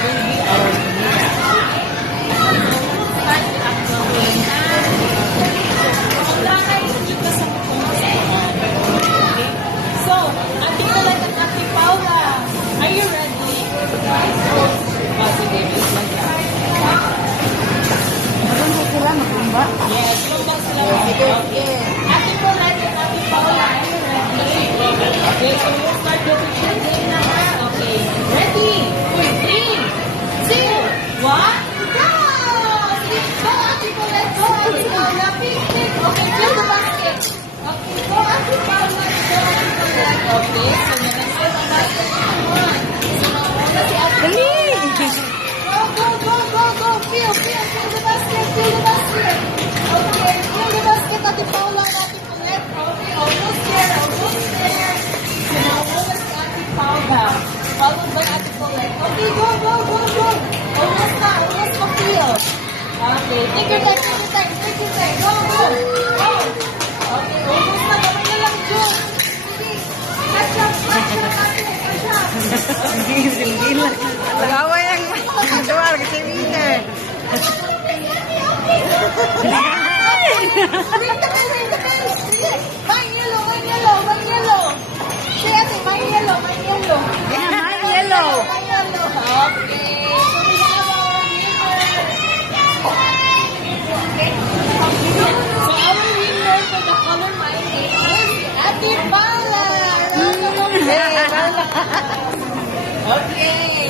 will be our winner. Start the actual winner. Kailangan hindi ka sa okay? So, Ate Colette at Ate Paula, are you ready? Positive is like that. Sila matumba. Yes, lumbang sila. Okay. Ate Colette and Ate Paula, are you ready? Okay, so we'll start the picture game na ha. Okay, ready? 3, 2, 1, go! Go, Ate Colette, go! Ate Paula, pick. Okay, fill the basket. Okay, go, Ate Paula, go, Ate Colette. Okay, so nag-fill the basket. One. So, nauna si Ate Paula. Go. Fill the basket. Okay, fill the basket, Ate Paula and Ate Colette. Okay, almost there. So now, almost Ate Paula. Followed by Ate Colette. Okay, go. Almost na fill. Okay, take your time. Go. Okay, almost na. Gawin na lang, June. Sige. Catch up. Hindi lang. Pag-away ang duwar kasi winner. Ring the bell. Mine yellow. Say ate, mine yellow. Yeah, mine yellow. Okay. So we have our winner. So our winner for the color mine is Ate Paula. Okay.